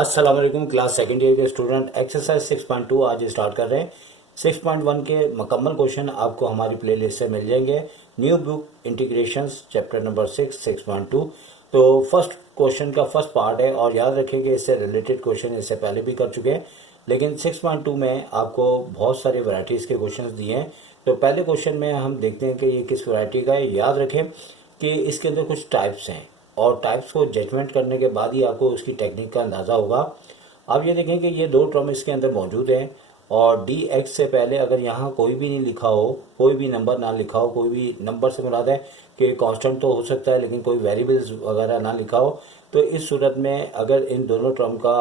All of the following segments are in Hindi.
अस्सलाम वालेकुम क्लास सेकेंड ईयर के स्टूडेंट, एक्सरसाइज 6.2 आज स्टार्ट कर रहे हैं। 6.1 के मुकम्मल क्वेश्चन आपको हमारी प्लेलिस्ट से मिल जाएंगे। New book integrations chapter number 6.2। तो फर्स्ट क्वेश्चन का फर्स्ट पार्ट है और याद रखें कि इससे रिलेटेड क्वेश्चन इससे पहले भी कर चुके हैं, लेकिन 6.2 में आपको बहुत सारे वैरायटीज़ के क्वेश्चन दिए हैं। तो पहले क्वेश्चन में हम देखते हैं कि ये किस वैरायटी का है। याद रखें कि इसके अंदर कुछ टाइप्स हैं और टाइप्स को जजमेंट करने के बाद ही आपको उसकी टेक्निक का अंदाज़ा होगा। अब ये देखें कि ये दो टर्म इसके अंदर मौजूद हैं और डी एक्स से पहले अगर यहाँ कोई भी नहीं लिखा हो, कोई भी नंबर ना लिखा हो, कोई भी नंबर से मुराद है कि कांस्टेंट तो हो सकता है लेकिन कोई वेरिएबल्स वगैरह ना लिखा हो, तो इस सूरत में अगर इन दोनों टर्म का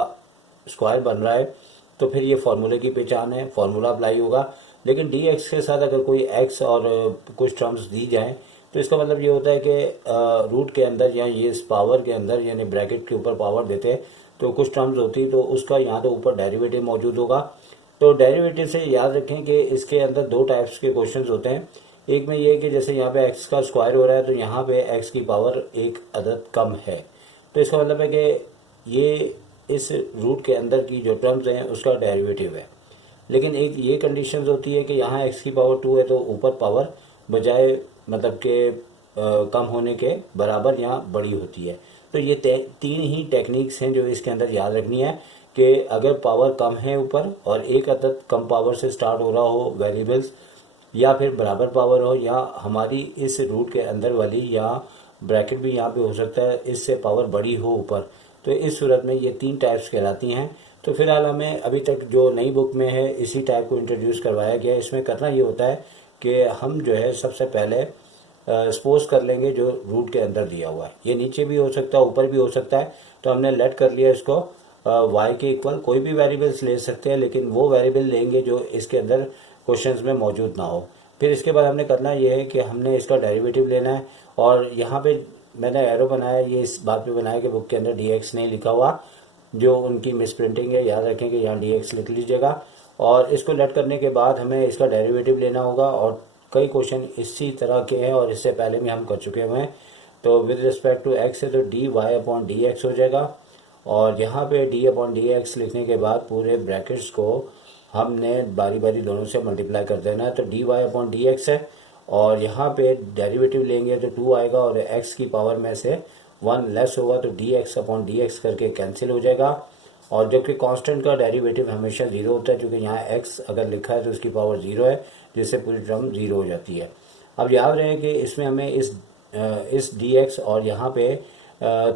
स्क्वायर बन रहा है तो फिर ये फार्मूले की पहचान है, फार्मूला अप्लाई होगा। लेकिन डी एक्स के साथ अगर कोई एक्स और कुछ टर्म्स दी जाएँ तो इसका मतलब ये होता है कि रूट के अंदर या ये इस पावर के अंदर यानी ब्रैकेट के ऊपर पावर देते हैं तो कुछ टर्म्स होती तो उसका यहाँ तो ऊपर डेरिवेटिव मौजूद होगा। तो डेरिवेटिव से याद रखें कि इसके अंदर दो टाइप्स के क्वेश्चंस होते हैं। एक में ये है कि जैसे यहाँ पे एक्स का स्क्वायर हो रहा है तो यहाँ पे एक्स की पावर एक अदद कम है, तो इसका मतलब है कि ये इस रूट के अंदर की जो टर्म्स हैं उसका डेरिवेटिव है। लेकिन एक ये कंडीशन होती है कि यहाँ एक्स की पावर 2 है तो ऊपर पावर बजाय मतलब के कम होने के बराबर यहाँ बड़ी होती है। तो ये तीन ही टेक्निक्स हैं जो इसके अंदर याद रखनी है कि अगर पावर कम है ऊपर और एक अदद कम पावर से स्टार्ट हो रहा हो वेरिएबल्स, या फिर बराबर पावर हो, या हमारी इस रूट के अंदर वाली या ब्रैकेट भी यहाँ पे हो सकता है इससे पावर बड़ी हो ऊपर, तो इस सूरत में ये तीन टाइप्स कहलाती हैं। तो फिलहाल हमें अभी तक जो नई बुक में है इसी टाइप को इंट्रोड्यूस करवाया गया है। इसमें करना ये होता है कि हम जो है सबसे पहले सपोज कर लेंगे जो रूट के अंदर दिया हुआ है, ये नीचे भी हो सकता है ऊपर भी हो सकता है, तो हमने लेट कर लिया इसको y के इक्वल। कोई भी वेरिएबल्स ले सकते हैं लेकिन वो वेरिएबल लेंगे जो इसके अंदर क्वेश्चंस में मौजूद ना हो। फिर इसके बाद हमने करना ये है कि हमने इसका डेरिवेटिव लेना है और यहाँ पे मैंने एरो बनाया, ये इस बात पे बनाया कि बुक के अंदर dx नहीं लिखा हुआ, जो उनकी मिस प्रिंटिंग है। याद रखें कि यहाँ dx लिख लीजिएगा और इसको लेट करने के बाद हमें इसका डेरिवेटिव लेना होगा। और कई क्वेश्चन इसी तरह के हैं और इससे पहले भी हम कर चुके हुए हैं। तो विद रिस्पेक्ट टू एक्स है तो d y upon d x हो जाएगा और यहाँ पे डी अपॉन डी एक्स लिखने के बाद पूरे ब्रैकेट्स को हमने बारी बारी दोनों से मल्टीप्लाई कर देना है। तो d y upon d x है और यहाँ पे डेरिवेटिव लेंगे तो 2 आएगा और एक्स की पावर में से 1 लेस होगा तो D x upon d x करके कैंसिल हो जाएगा। और जबकि कांस्टेंट का डेरिवेटिव हमेशा 0 होता है, क्योंकि यहाँ x अगर लिखा है तो उसकी पावर 0 है, जिससे पूरी टर्म 0 हो जाती है। अब याद रहे कि इसमें हमें इस dx और यहाँ पे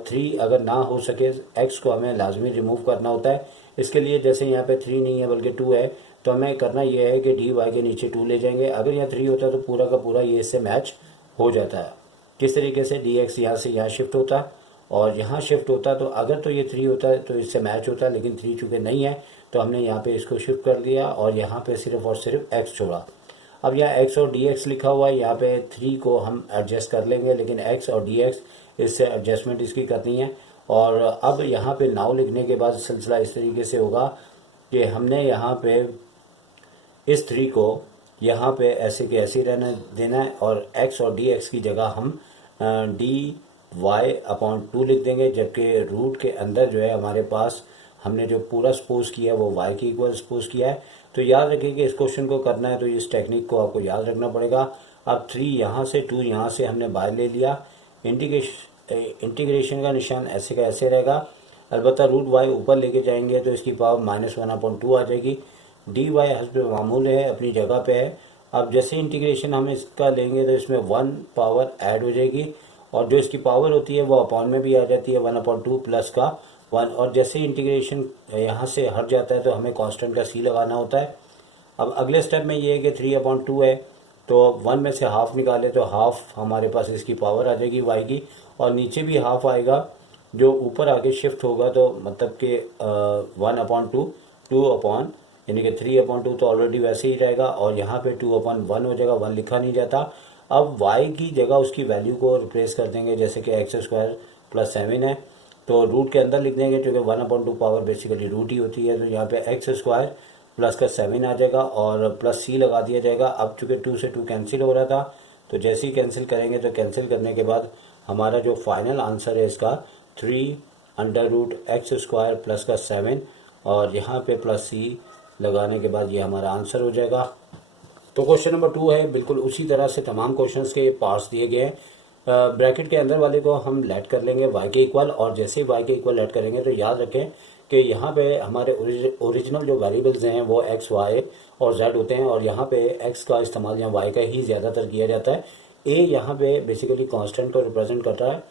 3 अगर ना हो सके x को हमें लाजमी रिमूव करना होता है। इसके लिए जैसे यहाँ पे 3 नहीं है बल्कि 2 है, तो हमें करना यह है कि dy के नीचे 2 ले जाएंगे। अगर यहाँ 3 होता है तो पूरा का पूरा ये इससे मैच हो जाता है। किस तरीके से dx यहाँ से यहाँ शिफ्ट होता है और यहाँ शिफ्ट होता, तो अगर तो ये 3 होता है तो इससे मैच होता है, लेकिन 3 चूँकि नहीं है तो हमने यहाँ पे इसको शिफ्ट कर दिया और यहाँ पे सिर्फ और सिर्फ x छोड़ा। अब यहाँ x और dx लिखा हुआ है, यहाँ पे 3 को हम एडजस्ट कर लेंगे, लेकिन x और dx इससे एडजस्टमेंट इसकी करनी है। और अब यहाँ पे नाउ लिखने के बाद सिलसिला इस तरीके से होगा कि हमने यहाँ पे इस 3 को यहाँ पे ऐसे के ऐसे रहने देना है और x और dx की जगह हम dy अपॉन 2 लिख देंगे, जबकि रूट के अंदर जो है हमारे पास हमने जो पूरा सपोज किया है वो y के इक्वल सपोज किया है। तो याद रखिए कि इस क्वेश्चन को करना है तो इस टेक्निक को आपको याद रखना पड़ेगा। अब 3 यहाँ से 2 यहाँ से हमने बाहर ले लिया, इंटीग्रेशन का निशान ऐसे का ऐसे रहेगा। अलबत्ता रूट y ऊपर लेके जाएंगे तो इसकी पावर -1/2 आ जाएगी। डी वाई हस्ब मामूल है, अपनी जगह पे है। अब जैसे इंटीग्रेशन हम इसका लेंगे तो इसमें 1 पावर ऐड हो जाएगी और जो इसकी पावर होती है वो अपॉन में भी आ जाती है 1/2 प्लस का 1। और जैसे इंटीग्रेशन यहाँ से हट जाता है तो हमें कांस्टेंट का सी लगाना होता है। अब अगले स्टेप में ये है कि 3/2 है तो 1 में से हाफ निकाले तो हाफ हमारे पास इसकी पावर आ जाएगी y की, और नीचे भी हाफ आएगा जो ऊपर आगे शिफ्ट होगा, तो मतलब कि 1/2 2 यानी कि 3/2 तो ऑलरेडी वैसे ही रहेगा और यहाँ पे 2/1 हो जाएगा, 1 लिखा नहीं जाता। अब y की जगह उसकी वैल्यू को रिप्लेस कर देंगे, जैसे कि x² + 7 है तो रूट के अंदर लिख देंगे, क्योंकि 1/2 पावर बेसिकली रूट ही होती है। तो यहाँ पे x² प्लस का 7 आ जाएगा और प्लस c लगा दिया जाएगा। अब चूँकि 2 से 2 कैंसिल हो रहा था तो जैसे ही कैंसिल करेंगे तो कैंसिल करने के बाद हमारा जो फाइनल आंसर है इसका 3 under root x square plus का 7 और यहाँ पे प्लस सी लगाने के बाद ये हमारा आंसर हो जाएगा। तो क्वेश्चन नंबर 2 है, बिल्कुल उसी तरह से तमाम क्वेश्चंस के पार्ट्स दिए गए हैं। ब्रैकेट के अंदर वाले को हम लेट कर लेंगे y के इक्वल, और जैसे ही y के इक्वल लेट करेंगे तो याद रखें कि यहाँ पे हमारे ओरिजिनल जो वेरिएबल्स हैं वो x, y और z होते हैं, और यहाँ पे x का इस्तेमाल यहाँ y का ही ज़्यादातर किया जाता है। a यहाँ पे बेसिकली कांस्टेंट को रिप्रेजेंट करता है,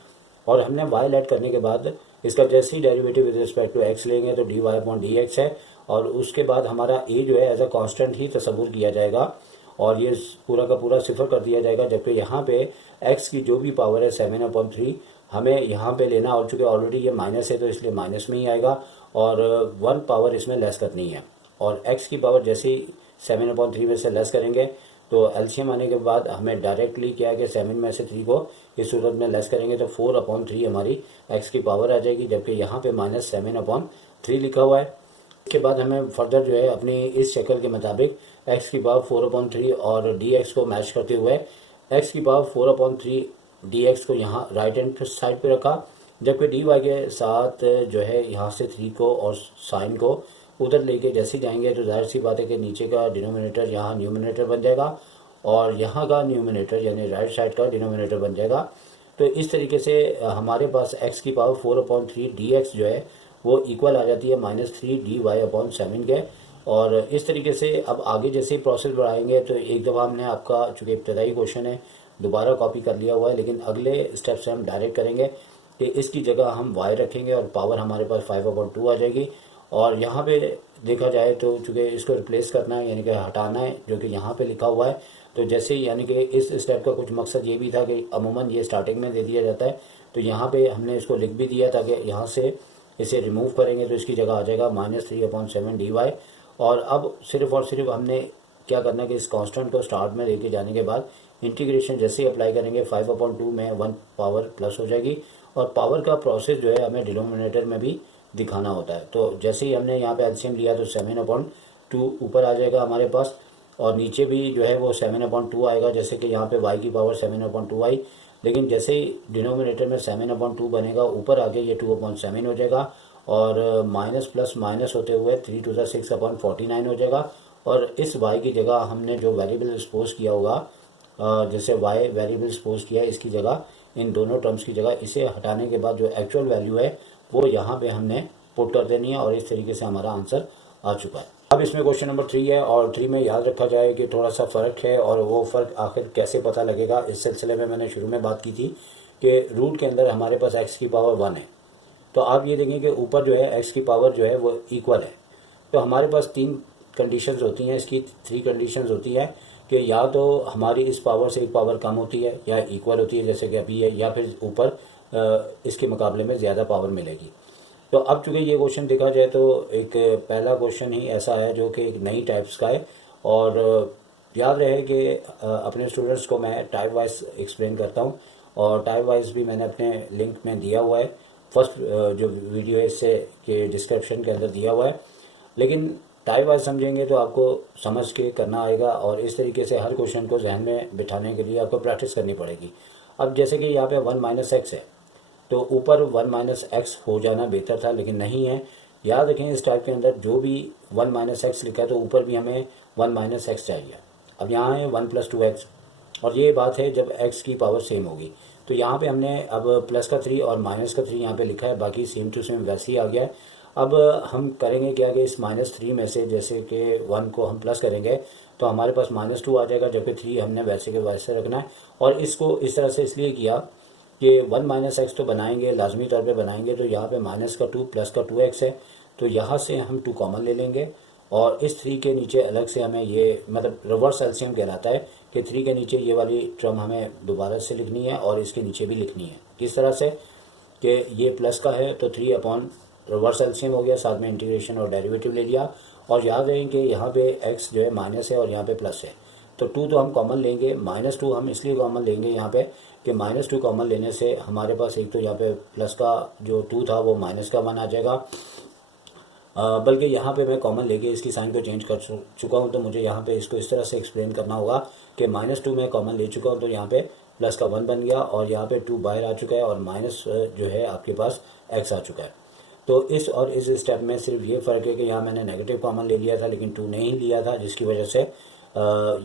और हमने y लेट करने के बाद इसका जैसे ही derivative with respect to x लेंगे तो dy अपॉन dx है, और उसके बाद हमारा a जो है एज अ कांस्टेंट ही तस्वुर किया जाएगा और ये पूरा का पूरा सिफर कर दिया जाएगा। जबकि यहाँ पे x की जो भी पावर है 7/3 हमें यहाँ पे लेना, और चूँकि ऑलरेडी ये माइनस है तो इसलिए माइनस में ही आएगा, और 1 पावर इसमें लेस करनी है, और x की पावर जैसे ही 7/3 में से लेस करेंगे तो एलसीएम आने के बाद हमें डायरेक्टली क्या है कि 7 में से 3 को इस सूरत में लेस करेंगे तो 4/3 हमारी x की पावर आ जाएगी, जबकि यहाँ पे -7/3 लिखा हुआ है। इसके बाद हमें फर्दर जो है अपनी इस शक्ल के मुताबिक x की पावर 4/3 और dx को मैच करते हुए x की पावर 4/3 dx को यहाँ राइट हैंड साइड पे रखा, जबकि dy के साथ जो है यहाँ से 3 को और साइन को उधर लेके जैसे जाएंगे तो जाहिर सी बात है कि नीचे का डिनोमिनेटर यहाँ न्यूमिनेटर बन जाएगा और यहाँ का न्यूमिनेटर यानी राइट साइड का डिनोमिनेटर बन जाएगा। तो इस तरीके से हमारे पास x की पावर 4/3 dx जो है वो इक्वल आ जाती है -3 dy/7 के। और इस तरीके से अब आगे जैसे ही प्रोसेस बढ़ाएंगे तो एक दफ़ा हमने आपका चूँकि इब्तदाई क्वेश्चन है दोबारा कॉपी कर लिया हुआ है, लेकिन अगले स्टेप से हम डायरेक्ट करेंगे कि इसकी जगह हम y रखेंगे और पावर हमारे पास 5/2 आ जाएगी। और यहाँ पे देखा जाए तो चूँकि इसको रिप्लेस करना है यानी कि हटाना है जो कि यहाँ पे लिखा हुआ है, तो जैसे ही यानी कि इस स्टेप का कुछ मकसद ये भी था कि अमूमन ये स्टार्टिंग में दे दिया जाता है, तो यहाँ पे हमने इसको लिख भी दिया ताकि यहाँ से इसे रिमूव करेंगे तो इसकी जगह आ जाएगा -3/7 dy। और अब सिर्फ और सिर्फ हमने क्या करना है कि इस कांस्टेंट को स्टार्ट में लेके जाने के बाद इंटीग्रेशन जैसे ही अप्लाई करेंगे 5/2 में 1 पावर प्लस हो जाएगी, और पावर का प्रोसेस जो है हमें डिनोमिनेटर में भी दिखाना होता है। तो जैसे ही हमने यहाँ पे एलसीएम लिया तो 7/2 ऊपर आ जाएगा हमारे पास, और नीचे भी जो है वो 7/2 आएगा, जैसे कि यहाँ पे y की पावर 7/2 आई, लेकिन जैसे ही डिनोमिनेटर में 7/2 बनेगा ऊपर आके ये 2/7 हो जाएगा, और माइनस प्लस माइनस होते हुए 3 to the 6/49 हो जाएगा। और इस y की जगह हमने जो वेरिएबल सपोज किया होगा, जैसे y वेरिएबल सपोज किया, इसकी जगह इन दोनों टर्म्स की जगह इसे हटाने के बाद जो एक्चुअल वैल्यू है वो यहाँ पे हमने पुट कर देनी है, और इस तरीके से हमारा आंसर आ चुका है। अब इसमें क्वेश्चन नंबर 3 है, और 3 में याद रखा जाए कि थोड़ा सा फ़र्क है, और वो फ़र्क आखिर कैसे पता लगेगा इस सिलसिले में मैंने शुरू में बात की थी कि रूट के अंदर हमारे पास x की पावर 1 है, तो आप ये देखें कि ऊपर जो है x की पावर जो है वो इक्वल है। तो हमारे पास 3 कंडीशंस होती हैं, इसकी 3 कंडीशंस होती हैं कि या तो हमारी इस पावर से एक पावर कम होती है या इक्वल होती है जैसे कि अभी है, या फिर ऊपर इसके मुकाबले में ज़्यादा पावर मिलेगी। तो अब चूँकि ये क्वेश्चन देखा जाए तो एक पहला क्वेश्चन ही ऐसा है जो कि एक नई टाइप्स का है, और याद रहे कि अपने स्टूडेंट्स को मैं टाइप वाइज एक्सप्लेन करता हूँ, और टाइप वाइज भी मैंने अपने लिंक में दिया हुआ है, फर्स्ट जो वीडियो है इससे के डिस्क्रिप्शन के अंदर दिया हुआ है। लेकिन टाइप वाइज समझेंगे तो आपको समझ के करना आएगा, और इस तरीके से हर क्वेश्चन को जहन में बिठाने के लिए आपको प्रैक्टिस करनी पड़ेगी। अब जैसे कि यहाँ पे 1 - x है, तो ऊपर 1 - x हो जाना बेहतर था, लेकिन नहीं है। याद रखें इस टाइप के अंदर जो भी 1 - x लिखा है तो ऊपर भी हमें 1 - x चाहिए। अब यहाँ है 1 + 2x, और ये बात है जब x की पावर सेम होगी, तो यहाँ पे हमने अब प्लस का 3 और माइनस का 3 यहाँ पे लिखा है, बाकी सेम टू सेम वैसे ही आ गया है। अब हम करेंगे क्या कि इस -3 में से जैसे कि 1 को हम प्लस करेंगे तो हमारे पास -2 आ जाएगा, जबकि 3 हमने वैसे के वैसे रखना है। और इसको इस तरह से इसलिए किया कि 1 - x तो बनाएंगे, लाजमी तौर पे बनाएंगे, तो यहाँ पे -2 प्लस का 2x है, तो यहाँ से हम 2 कॉमन ले लेंगे, और इस 3 के नीचे अलग से हमें ये मतलब रिवर्स एलसीएम कहलाता है कि 3 के नीचे ये वाली टर्म हमें दोबारा से लिखनी है और इसके नीचे भी लिखनी है। किस तरह से कि ये प्लस का है तो 3 अपॉन रिवर्स एलसीएम हो गया, साथ में इंटीग्रेशन और डेरिवेटिव ले लिया। और याद रखें कि यहाँ पे x जो है माइनस है और यहाँ पे प्लस है, तो 2 तो हम कॉमन लेंगे, -2 हम इसलिए कॉमन लेंगे यहाँ पे कि -2 कॉमन लेने से हमारे पास एक तो यहाँ पे प्लस का जो 2 था वो माइनस का 1 आ जाएगा, बल्कि यहाँ पे मैं कॉमन लेके इसकी साइन को चेंज कर चुका हूँ, तो मुझे यहाँ पे इसको इस तरह से एक्सप्लेन करना होगा कि -2 मैं कॉमन ले चुका हूँ, तो यहाँ पे प्लस का 1 बन गया और यहाँ पे 2 बाहर आ चुका है और माइनस जो है आपके पास x आ चुका है। तो इस और इस स्टेप में सिर्फ ये फ़र्क है कि यहाँ मैंने नेगेटिव कॉमन ले लिया था लेकिन 2 नहीं लिया था, जिसकी वजह से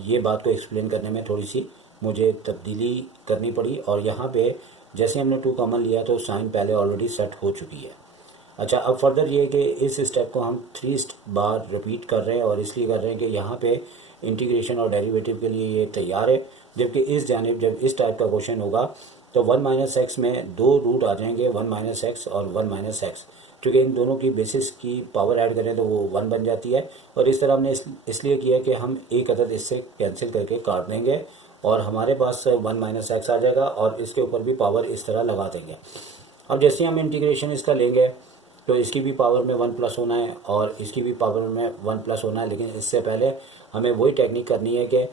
ये बात को एक्सप्लेन करने में थोड़ी सी मुझे तब्दीली करनी पड़ी। और यहाँ पे जैसे हमने 2 कॉमन लिया तो साइन पहले ऑलरेडी सेट हो चुकी है। अच्छा, अब फर्दर ये है कि इस स्टेप को हम 3 बार रिपीट कर रहे हैं और इसलिए कर रहे हैं कि यहाँ पे इंटीग्रेशन और डेरिवेटिव के लिए ये तैयार है। जबकि इस जानिब जब इस टाइप का क्वेश्चन होगा तो 1 माइनस एक्स में 2 रूट आ जाएंगे, 1 माइनस एक्स और 1 माइनस एक्स, क्योंकि इन दोनों की बेसिस की पावर ऐड करें तो वो 1 बन जाती है। और इस तरह हमने इसलिए किया कि हम एक अदद इससे कैंसिल करके काट देंगे और हमारे पास 1 माइनस एक्स आ जाएगा और इसके ऊपर भी पावर इस तरह लगा देंगे। अब जैसे हम इंटीग्रेशन इसका लेंगे तो इसकी भी पावर में 1 प्लस होना है और इसकी भी पावर में 1 प्लस होना है, लेकिन इससे पहले हमें वही टेक्निक करनी है कि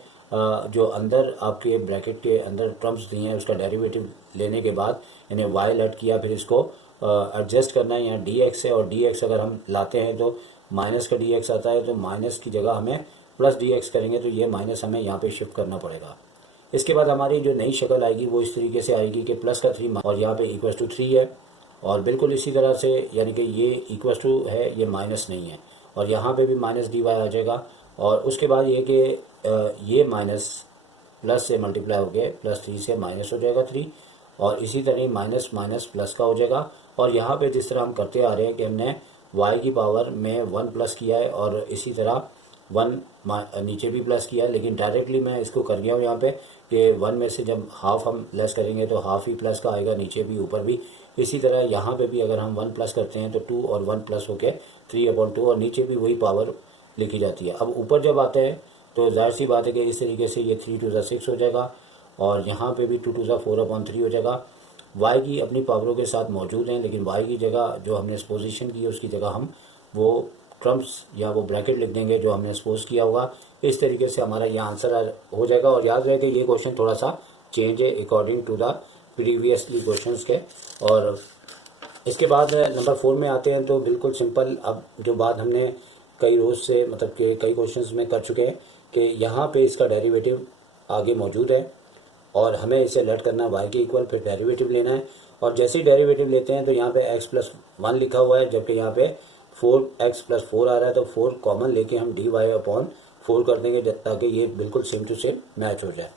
जो अंदर आपके ब्रैकेट के अंदर टर्म्स दिए हैं उसका डेरिवेटिव लेने के बाद इन्हें y लेट किया, फिर इसको एडजस्ट करना है। यहाँ dx है और dx अगर हम लाते हैं तो माइनस का dx आता है, तो माइनस की जगह हमें प्लस dx करेंगे तो ये माइनस हमें यहाँ पे शिफ्ट करना पड़ेगा। इसके बाद हमारी जो नई शक्ल आएगी वो इस तरीके से आएगी कि प्लस का 3 और यहाँ पे इक्वल टू 3 है और बिल्कुल इसी तरह से, यानी कि ये इक्वल टू है, ये माइनस नहीं है और यहाँ पे भी माइनस dy आ जाएगा। और उसके बाद ये कि ये माइनस प्लस से मल्टीप्लाई हो गया, प्लस 3 से माइनस हो जाएगा 3 और इसी तरह माइनस माइनस प्लस का हो जाएगा। और यहाँ पे जिस तरह हम करते आ रहे हैं कि हमने y की पावर में 1 प्लस किया है और इसी तरह 1 नीचे भी प्लस किया है, लेकिन डायरेक्टली मैं इसको कर गया हूँ यहाँ पे कि 1 में से जब हाफ हम लेस करेंगे तो हाफ ही प्लस का आएगा, नीचे भी ऊपर भी। इसी तरह यहाँ पे भी अगर हम 1 प्लस करते हैं तो 2 और 1 प्लस होके 3/2 और नीचे भी वही पावर लिखी जाती है। अब ऊपर जब आते हैं तो जाहिर सी बात है कि इस तरीके से ये 3 टू द 6 हो जाएगा और यहाँ पे भी 2 टू द 4/3 हो जाएगा। y की अपनी पावरों के साथ मौजूद हैं, लेकिन y की जगह जो हमने सपोजिशन की है उसकी जगह हम वो टर्म्स या वो ब्रैकेट लिख देंगे जो हमने सपोज किया होगा। इस तरीके से हमारा ये आंसर हो जाएगा। और याद रहे कि ये क्वेश्चन थोड़ा सा चेंज है according to the previously questions के। और इसके बाद नंबर 4 में आते हैं तो बिल्कुल सिंपल। अब जो बात हमने कई रोज से मतलब कि कई क्वेश्चंस में कर चुके हैं कि यहाँ पे इसका डेरिवेटिव आगे मौजूद है और हमें इसे लेट करना है y के इक्वल, फिर डेरिवेटिव लेना है। और जैसे ही डेरिवेटिव लेते हैं तो यहाँ पे x प्लस 1 लिखा हुआ है, जबकि यहाँ पे 4x प्लस 4 आ रहा है, तो 4 कॉमन लेके हम dy/4 कर देंगे ताकि ये बिल्कुल सेम टू सेम मैच हो जाए।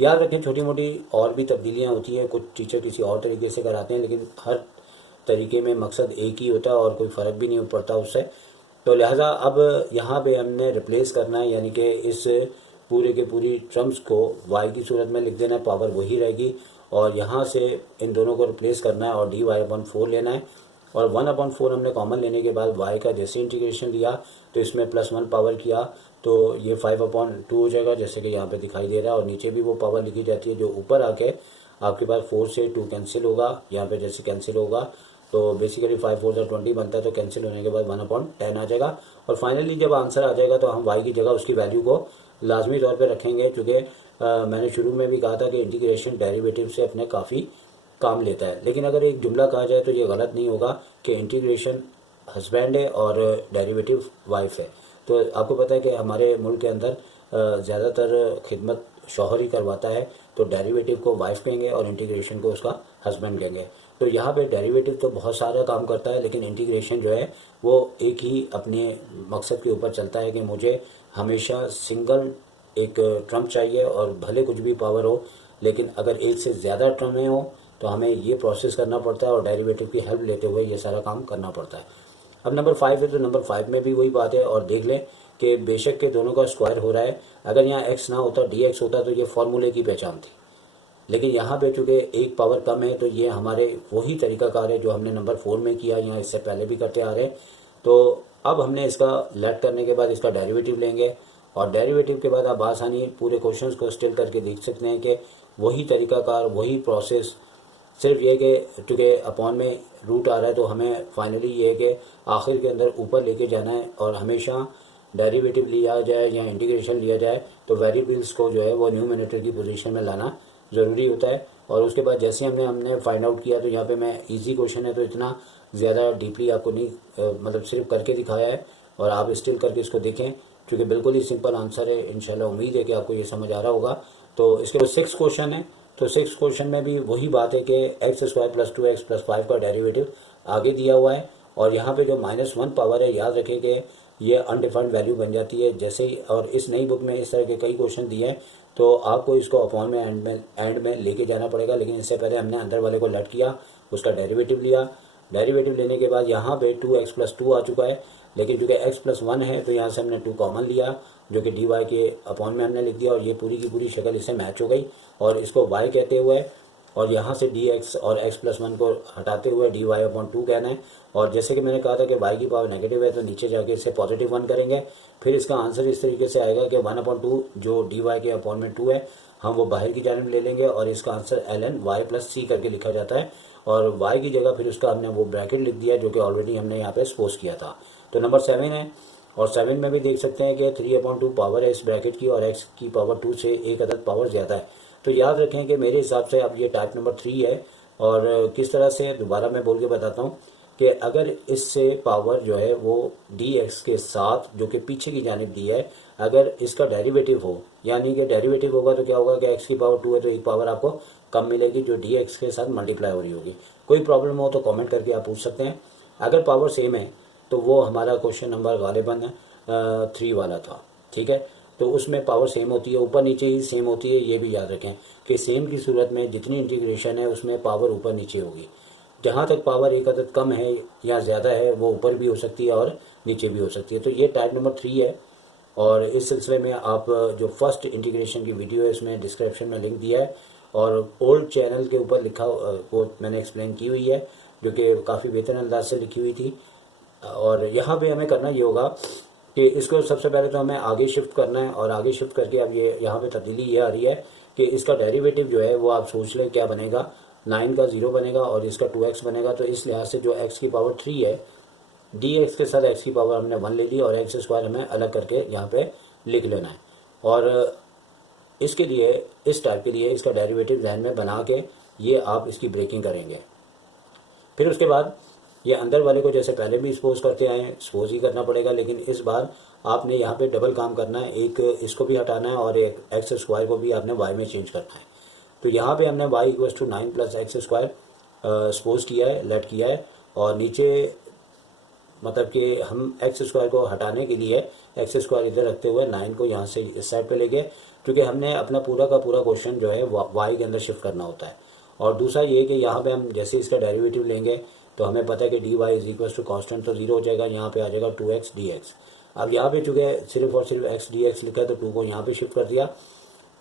याद रखें छोटी मोटी और भी तब्दीलियाँ होती हैं, कुछ टीचर किसी और तरीके से कराते हैं, लेकिन हर तरीके में मकसद एक ही होता है और कोई फ़र्क भी नहीं पड़ता उससे। तो लिहाजा अब यहाँ पे हमने रिप्लेस करना है, यानी कि इस पूरे के पूरी टर्म्स को y की सूरत में लिख देना है, पावर वही रहेगी और यहाँ से इन दोनों को रिप्लेस करना है और dy/4 लेना है। और 1/4 हमने कॉमन लेने के बाद y का जैसे इंटीग्रेशन लिया तो इसमें +1 पावर किया तो ये 5/2 हो जाएगा, जैसे कि यहाँ पे दिखाई दे रहा है। और नीचे भी वो पावर लिखी जाती है जो ऊपर आके आपके पास 4 से 2 कैंसिल होगा, यहाँ पे जैसे कैंसिल होगा तो बेसिकली 5 4 20 बनता है, तो कैंसिल होने के बाद 1/10 आ जाएगा। और फाइनली जब आंसर आ जाएगा तो हम y की जगह उसकी वैल्यू को लाजमी तौर पे रखेंगे, क्योंकि मैंने शुरू में भी कहा था कि इंटीग्रेशन डेरिवेटिव से अपने काफ़ी काम लेता है। लेकिन अगर एक जुमला कहा जाए तो ये गलत नहीं होगा कि इंटीग्रेशन हस्बैंड है और डेरिवेटिव वाइफ है। तो आपको पता है कि हमारे मुल्क के अंदर ज़्यादातर खिदमत शौहर ही करवाता है, तो डेरिवेटिव को वाइफ कहेंगे और इंटीग्रेशन को उसका हस्बैंड कहेंगे। तो यहाँ पे डेरिवेटिव तो बहुत सारा काम करता है, लेकिन इंटीग्रेशन जो है वो एक ही अपने मकसद के ऊपर चलता है कि मुझे हमेशा सिंगल एक टर्म चाहिए और भले कुछ भी पावर हो, लेकिन अगर एक से ज़्यादा टर्में हो तो हमें ये प्रोसेस करना पड़ता है और डेरिवेटिव की हेल्प लेते हुए ये सारा काम करना पड़ता है। अब नंबर 5 है तो नंबर 5 में भी वही बात है। और देख लें कि बेशक के दोनों का स्क्वायर हो रहा है, अगर यहाँ x ना होता dx होता तो ये फार्मूले की पहचान थी, लेकिन यहाँ पे चूँकि एक पावर कम है तो ये हमारे वही तरीकाकार है जो हमने नंबर 4 में किया, यहाँ इससे पहले भी करते आ रहे हैं। तो अब हमने इसका लेट करने के बाद इसका डेरिवेटिव लेंगे और डेरिवेटिव के बाद आप आसानी पूरे क्वेश्चंस को स्टिल करके देख सकते हैं कि वही तरीकाकार वही प्रोसेस, सिर्फ ये कि चूँकि अपॉन में रूट आ रहा है तो हमें फाइनली ये है कि आखिर के अंदर ऊपर लेके जाना है और हमेशा डेरिवेटिव लिया जाए या इंटीग्रेशन लिया जाए तो वेरिएबल्स को जो है वो न्यूमरेटर की पोजीशन में लाना ज़रूरी होता है। और उसके बाद जैसे हमने फाइंड आउट किया, तो यहाँ पे मैं इजी क्वेश्चन है तो इतना ज़्यादा डीपली आपको नहीं मतलब सिर्फ करके दिखाया है और आप स्टिल करके इसको देखें, क्योंकि बिल्कुल ही सिंपल आंसर है। इंशाल्लाह उम्मीद है कि आपको ये समझ आ रहा होगा। तो इसके बाद 6 क्वेश्चन है, तो 6 क्वेश्चन में भी वही बात है कि x square plus 2x plus 5 का डेरिवेटिव आगे दिया हुआ है, और यहाँ पे जो -1 पावर है, याद रखें कि ये अनडिफाइंड वैल्यू बन जाती है जैसे ही। और इस नई बुक में इस तरह के कई क्वेश्चन दिए हैं, तो आपको इसको अपॉन में एंड में लेके जाना पड़ेगा। लेकिन इससे पहले हमने अंदर वाले को लेट किया, उसका डेरिवेटिव लिया। डेरिवेटिव लेने के बाद यहाँ पे 2x प्लस 2 आ चुका है, लेकिन चूँकि x प्लस 1 है तो यहाँ से हमने 2 कॉमन लिया, जो कि dy के अपॉन में हमने लिख दिया, और ये पूरी की पूरी शक्ल इससे मैच हो गई। और इसको y कहते हुए, और यहाँ से dx और x प्लस 1 को हटाते हुए dy अपॉन 2 कहना है। और जैसे कि मैंने कहा था कि y की पावर नेगेटिव है, तो नीचे जाके इससे पॉजिटिव 1 करेंगे। फिर इसका आंसर इस तरीके से आएगा कि 1/2 जो dy के अपॉन में 2 है, हम वो बाहर की जानिब ले लेंगे, और इसका answer ln y plus c करके लिखा जाता है। और y की जगह फिर उसका हमने वो ब्रैकेट लिख दिया, जो कि ऑलरेडी हमने यहाँ पे सपोज किया था। तो नंबर 7 है, और 7 में भी देख सकते हैं कि 3/2 पावर है इस ब्रैकेट की, और x की पावर 2 से एक अदद पावर ज़्यादा है। तो याद रखें कि मेरे हिसाब से अब ये टाइप नंबर 3 है। और किस तरह से, दोबारा मैं बोल के बताता हूँ कि अगर इससे पावर जो है वो dx के साथ, जो कि पीछे की जानिब दी है, अगर इसका डेरिवेटिव हो, यानी कि डेरिवेटिव होगा तो क्या होगा कि x की पावर 2 है तो एक पावर आपको कम मिलेगी, जो dx के साथ मल्टीप्लाई हो रही होगी। कोई प्रॉब्लम हो तो कमेंट करके आप पूछ सकते हैं। अगर पावर सेम है तो वो हमारा क्वेश्चन नंबर गालिबन 3 वाला था, ठीक है। तो उसमें पावर सेम होती है, ऊपर नीचे ही सेम होती है। ये भी याद रखें कि सेम की सूरत में जितनी इंटीग्रेशन है उसमें पावर ऊपर नीचे होगी। जहाँ तक पावर एक अदद कम है या ज़्यादा है, वो ऊपर भी हो सकती है और नीचे भी हो सकती है। तो ये टाइप नंबर 3 है। और इस सिलसिले में आप जो फर्स्ट इंटीग्रेशन की वीडियो है इसमें डिस्क्रिप्शन में लिंक दिया है, और ओल्ड चैनल के ऊपर लिखा वो मैंने एक्सप्लेन की हुई है, जो कि काफ़ी बेहतर अंदाज से लिखी हुई थी। और यहाँ पे हमें करना ये होगा कि इसको सबसे पहले तो हमें आगे शिफ्ट करना है, और आगे शिफ्ट करके अब ये यहाँ पे तब्दीली ये आ रही है कि इसका डेरिवेटिव जो है वो आप सोच लें क्या बनेगा। 9 का 0 बनेगा और इसका 2x बनेगा। तो इस लिहाज से जो x की पावर 3 है, dx के साथ x की पावर हमने 1 ले ली, और x स्क्वायर हमें अलग करके यहाँ पे लिख लेना है। और इसके लिए, इस टाइप के लिए इसका डेरिवेटिव ध्यान में बना के ये आप इसकी ब्रेकिंग करेंगे। फिर उसके बाद ये अंदर वाले को जैसे पहले भी सपोज करते आए हैं, सपोज ही करना पड़ेगा, लेकिन इस बार आपने यहाँ पे डबल काम करना है। एक इसको भी हटाना है और एक एक्स स्क्वायर को भी आपने y में चेंज करना है। तो यहाँ पे हमने y = 9 + x स्क्वायर सपोज किया है, लेट किया है, और नीचे मतलब कि हम एक्स स्क्वायर को हटाने के लिए एक्स स्क्वायर इधर रखते हुए 9 को यहाँ से इस साइड पे ले गए, क्योंकि हमने अपना पूरा का पूरा क्वेश्चन जो है y के अंदर शिफ्ट करना होता है। और दूसरा ये कि यहाँ पे हम जैसे इसका डेरिवेटिव लेंगे तो हमें पता है कि dy = कांस्टेंट, तो 0 हो जाएगा, यहाँ पे आ जाएगा 2x dx। अब यहाँ पे चूँकि सिर्फ और सिर्फ x dx लिखा है तो 2 को यहाँ पे शिफ्ट कर दिया।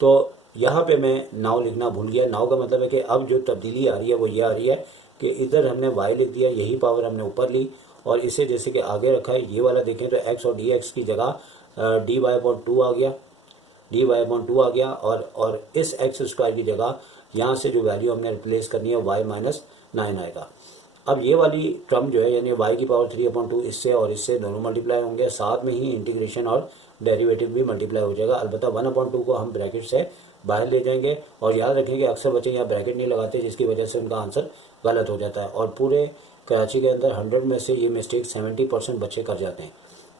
तो यहाँ पे मैं नाउ लिखना भूल गया। नाउ का मतलब है कि अब जो तब्दीली आ रही है वो ये आ रही है कि इधर हमने y लिख दिया, यही पावर हमने ऊपर ली, और इसे जैसे कि आगे रखा है। ये वाला देखें तो x और dx की जगह dy/2 आ गया, dy/2 आ गया, और इस x स्क्वायर की जगह यहाँ से जो वैल्यू हमने रिप्लेस करनी है y - 9 आएगा। अब ये वाली टर्म जो है, यानी y की पावर 3/2, इससे और इससे दोनों मल्टीप्लाई होंगे, साथ में ही इंटीग्रेशन और डेरिवेटिव भी मल्टीप्लाई हो जाएगा। अलबत्ता 1/2 को हम ब्रैकेट से बाहर ले जाएंगे। और याद रखें कि अक्सर बच्चे यहाँ ब्रैकेट नहीं लगाते, जिसकी वजह से उनका आंसर गलत हो जाता है। और पूरे कराची के अंदर 100 में से ये मिस्टेक 70% बच्चे कर जाते हैं।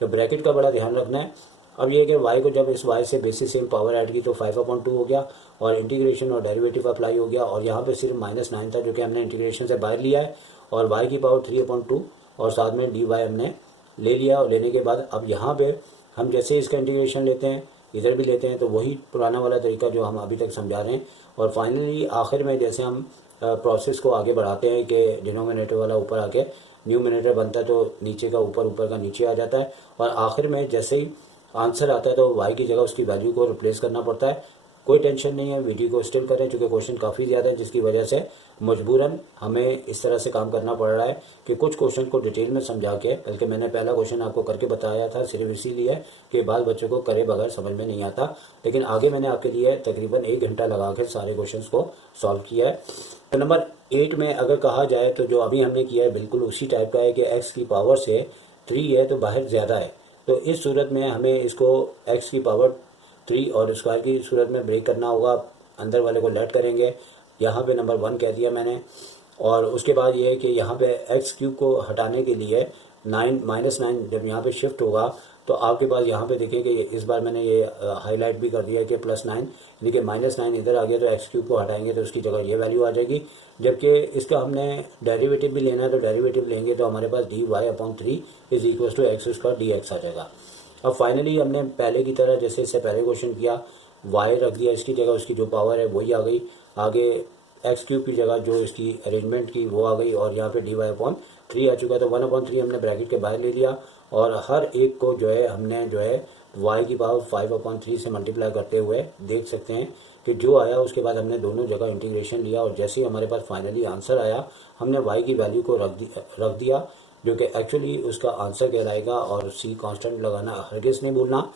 तो ब्रैकेट का बड़ा ध्यान रखना है। अब ये कि y को जब इस y से बेसिस सेम पावर ऐड की तो 5/2 हो गया, और इंटीग्रेशन और डेरिवेटिव अप्लाई हो गया। और यहाँ पे सिर्फ -9 था, जो कि हमने इंटीग्रेशन से बाहर लिया है, और y की पावर 3/2 और साथ में dy हमने ले लिया। और लेने के बाद अब यहाँ पे हम जैसे इसका इंटीग्रेशन लेते हैं, इधर भी लेते हैं, तो वही पुराना वाला तरीका जो हम अभी तक समझा रहे हैं। और फाइनली आखिर में जैसे हम प्रोसेस को आगे बढ़ाते हैं कि डिनोमिनेटर वाला ऊपर आके न्यूमिनेटर बनता है, तो नीचे का ऊपर, ऊपर का नीचे आ जाता है, और आखिर में जैसे ही आंसर आता है तो y की जगह उसकी वैल्यू को रिप्लेस करना पड़ता है। कोई टेंशन नहीं है, वीडियो को स्टिल करें, चूँकि क्वेश्चन काफ़ी ज़्यादा है, जिसकी वजह से मजबूरन हमें इस तरह से काम करना पड़ रहा है कि कुछ क्वेश्चन को डिटेल में समझा के, बल्कि मैंने पहला क्वेश्चन आपको करके बताया था सिर्फ इसीलिए कि बाल बच्चों को करे बगैर समझ में नहीं आता, लेकिन आगे मैंने आपके लिए तकरीबन 1 घंटा लगा कर सारे क्वेश्चन को सॉल्व किया है। तो नंबर 8 में अगर कहा जाए तो जो अभी हमने किया है बिल्कुल उसी टाइप का है कि x की पावर से 3 है तो बाहर ज़्यादा है। तो इस सूरत में हमें इसको x की पावर 3 और स्क्वायर की सूरत में ब्रेक करना होगा। अंदर वाले को लेट करेंगे, यहाँ पे नंबर 1 कह दिया मैंने। और उसके बाद ये है कि यहाँ पे x क्यूब को हटाने के लिए 9 - 9 जब यहाँ पे शिफ्ट होगा तो आपके पास यहाँ पे देखिए कि इस बार मैंने ये हाईलाइट भी कर दिया है कि +9, देखिए -9 इधर आ गया, तो एक्स क्यूब को हटाएंगे तो उसकी जगह ये वैल्यू आ जाएगी। जबकि इसका हमने डेरिवेटिव भी लेना है, तो डेरिवेटिव लेंगे तो हमारे पास dy/3 is equal to x² dx आ जाएगा। अब फाइनली हमने पहले की तरह जैसे इससे पहले क्वेश्चन किया, y रख दिया इसकी जगह, उसकी जो पावर है वही आ गई, आगे एक्स क्यूब की जगह जो इसकी अरेंजमेंट की वो आ गई, और यहाँ पे dy/3 आ चुका है। तो 1/3 हमने ब्रैकेट के बाहर ले लिया, और हर एक को जो है हमने जो है y की पावर 5/3 से मल्टीप्लाई करते हुए देख सकते हैं कि जो आया उसके बाद हमने दोनों जगह इंटीग्रेशन लिया, और जैसे ही हमारे पास फाइनली आंसर आया हमने y की वैल्यू को रख दिया जो कि एक्चुअली उसका आंसर कहलाएगा, और c कांस्टेंट लगाना हरगिज़ नहीं भूलना।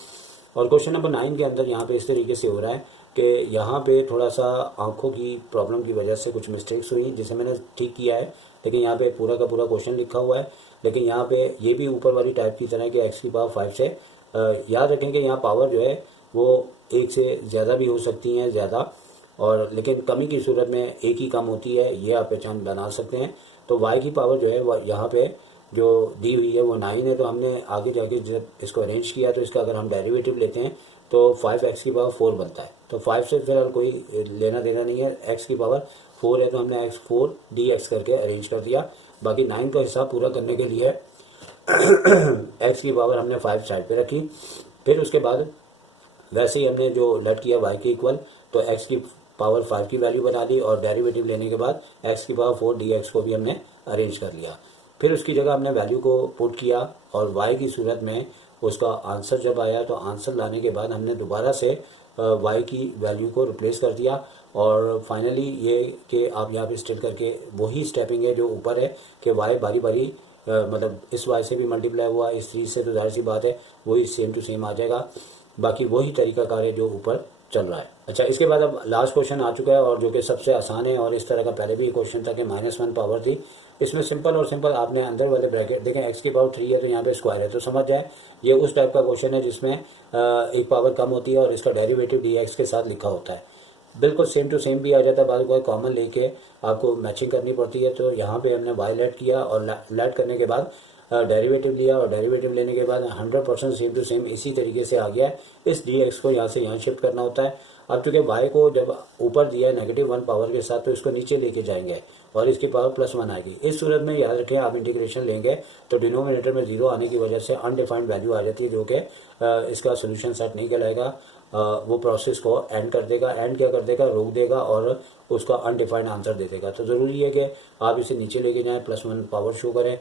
और क्वेश्चन नंबर 9 के अंदर यहाँ पे इस तरीके से हो रहा है कि यहाँ पे थोड़ा सा आंखों की प्रॉब्लम की वजह से कुछ मिस्टेक्स हुई जिसे मैंने ठीक किया है, लेकिन यहाँ पे पूरा का पूरा क्वेश्चन लिखा हुआ है। लेकिन यहाँ पे ये भी ऊपर वाली टाइप की तरह कि x की पावर 5 से याद रखें कि यहाँ पावर जो है वो 1 से ज़्यादा भी हो सकती हैं ज़्यादा, और लेकिन कमी की सूरत में एक ही कम होती है, ये आप पहचान बना सकते हैं। तो y की पावर जो है वह यहाँ पे जो दी हुई है वो 9 है, तो हमने आगे जाके जब इसको अरेंज किया तो इसका अगर हम डेरिवेटिव लेते हैं तो 5x की पावर 4 बनता है। तो 5 से फिलहाल कोई लेना देना नहीं है, x की पावर 4 है तो हमने x4 dx करके अरेंज कर दिया। बाकी 9 का हिसाब पूरा करने के लिए x की पावर हमने 5 साइड पे रखी, फिर उसके बाद वैसे ही हमने जो लेट किया y के इक्वल, तो x की पावर 5 की वैल्यू बना दी, और डेरिवेटिव लेने के बाद x की पावर 4 dx को भी हमने अरेंज कर लिया। फिर उसकी जगह हमने वैल्यू को पुट किया, और y की सूरत में उसका आंसर जब आया तो आंसर लाने के बाद हमने दोबारा से y की वैल्यू को रिप्लेस कर दिया। और फाइनली ये कि आप यहाँ पे स्टिल करके वही स्टेपिंग है जो ऊपर है कि y बारी बारी मतलब इस y से भी मल्टीप्लाई हुआ, इस 3 से, तो जाहिर सी बात है वही सेम टू सेम आ जाएगा। बाकी वही तरीकाकार है जो ऊपर चल रहा है। अच्छा, इसके बाद अब लास्ट क्वेश्चन आ चुका है, और जो कि सबसे आसान है, और इस तरह का पहले भी क्वेश्चन था कि -1 पावर थी। इसमें सिंपल और सिंपल आपने अंदर वाले ब्रैकेट देखें, x की पावर 3 है तो यहाँ पे स्क्वायर है, तो समझ जाए ये उस टाइप का क्वेश्चन है जिसमें एक पावर कम होती है और इसका डेरिवेटिव dx के साथ लिखा होता है। बिल्कुल सेम टू सेम भी आ जाता है, बाद कोई कॉमन लेके आपको मैचिंग करनी पड़ती है। तो यहाँ पे हमने y लेट किया, और लेट करने के बाद डेरिवेटिव लिया, और डेरिवेटिव लेने के बाद 100% सेम टू सेम इसी तरीके से आ गया है। इस dx को यहाँ से यहाँ शिफ्ट करना होता है। अब चूँकि y को जब ऊपर दिया है -1 पावर के साथ, तो इसको नीचे लेके जाएंगे और इसकी पावर +1 आएगी। इस सूरत में याद रखें आप इंटीग्रेशन लेंगे तो डिनोमिनेटर में 0 आने की वजह से अनडिफाइंड वैल्यू आ जाती है, जो कि इसका सोल्यूशन सेट नहीं कहलाएगा। वो प्रोसेस को एंड कर देगा, एंड क्या कर देगा, रोक देगा, और उसका अनडिफाइंड आंसर दे देगा। तो ज़रूरी है कि आप इसे नीचे लेके जाएँ, +1 पावर शो करें,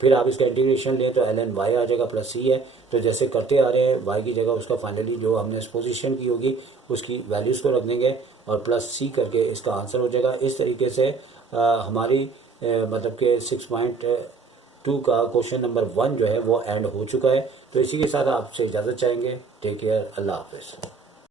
फिर आप इसका इंटीग्रेशन लें तो ln y आ जाएगा, +c है। तो जैसे करते आ रहे हैं y की जगह उसका फाइनली जो हमने पोजीशन की होगी उसकी वैल्यूज़ को रख देंगे, और +c करके इसका आंसर हो जाएगा। इस तरीके से हमारी मतलब कि 6.2 का क्वेश्चन नंबर 1 जो है वो एंड हो चुका है। तो इसी के साथ आपसे इजाज़त चाहेंगे। टेक केयर, अल्लाह हाफिज़।